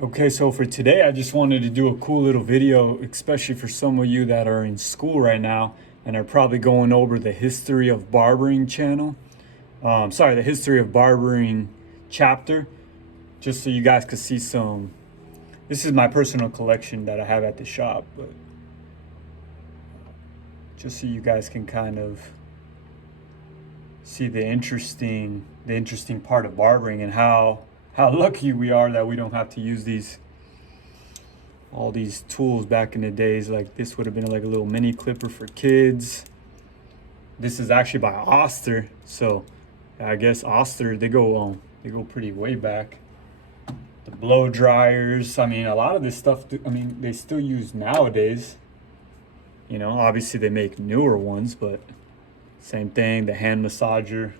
Okay, so for today, I just wanted to do a cool little video, especially for some of you that are in school right now and are probably going over the history of barbering channel. The history of barbering chapter, just so you guys could see some. This is my personal collection that I have at the shop, but just so you guys can kind of see the interesting part of barbering and how lucky we are that we don't have to use all these tools back in the days. Like this would have been like a little mini clipper for kids. This is actually by Oster, so I guess Oster they go pretty way back. The blow dryers, I mean, a lot of this stuff, I mean, they still use nowadays. You know, obviously they make newer ones, but same thing. The hand massager.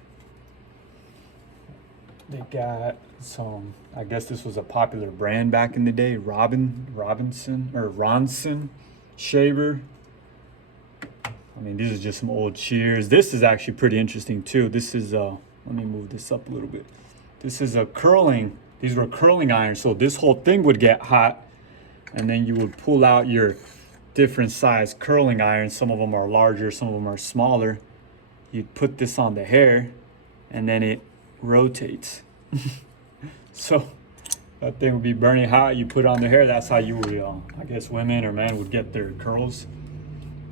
They got some, I guess this was a popular brand back in the day, Ronson shaver. I mean, these are just some old shears. This is actually pretty interesting too. This is let me move this up a little bit. This is these were curling irons. So this whole thing would get hot and then you would pull out your different size curling irons. Some of them are larger, some of them are smaller. You'd put this on the hair and then it rotates. So that thing would be burning hot. You put it on the hair. That's how you would, I guess women or men would get their curls.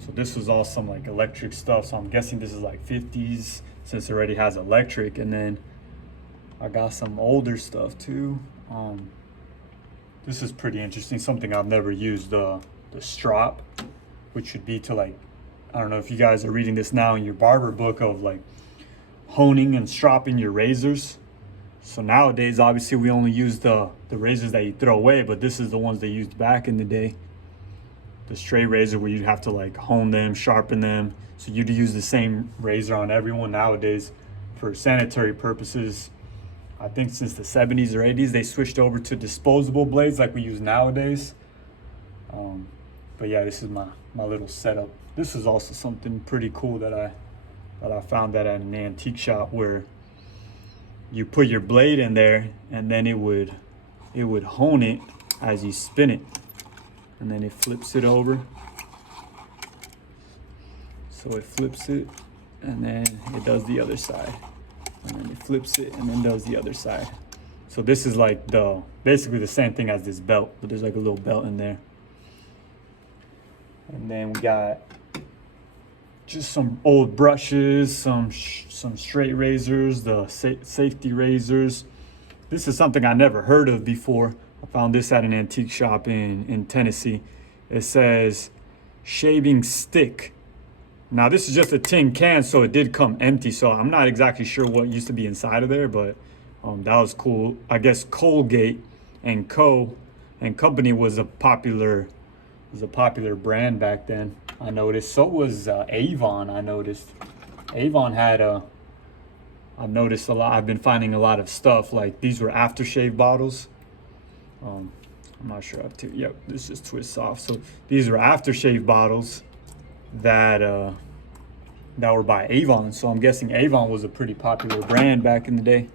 So this was all some like electric stuff. So I'm guessing this is like 50s since it already has electric. And then I got some older stuff too. This is pretty interesting. Something I've never used, the strop, which would be to like, I don't know if you guys are reading this now in your barber book of like honing and stropping your razors. So nowadays, obviously, we only use the razors that you throw away, but this is the ones they used back in the day. The straight razor where you'd have to like hone them, sharpen them. So you'd use the same razor on everyone nowadays for sanitary purposes. I think since the 70s or 80s, they switched over to disposable blades like we use nowadays. But yeah, this is my little setup. This is also something pretty cool that I found that at an antique shop, where you put your blade in there and then it would hone it as you spin it, and then it flips it over. So it flips it and then it does the other side, and then it flips it and then does the other side. So this is like basically the same thing as this belt, but there's like a little belt in there. And then we got just some old brushes, some straight razors, the safety razors. This is something I never heard of before. I found this at an antique shop in Tennessee. It says shaving stick. Now this is just a tin can, so it did come empty. So I'm not exactly sure what used to be inside of there, but that was cool. I guess Colgate and Company was a popular brand back then, I noticed. So was Avon. I noticed Avon had I've noticed a lot. I've been finding a lot of stuff like these were aftershave bottles. I'm not sure how to. Yep, this just twists off. So these were aftershave bottles that were by Avon. So I'm guessing Avon was a pretty popular brand back in the day.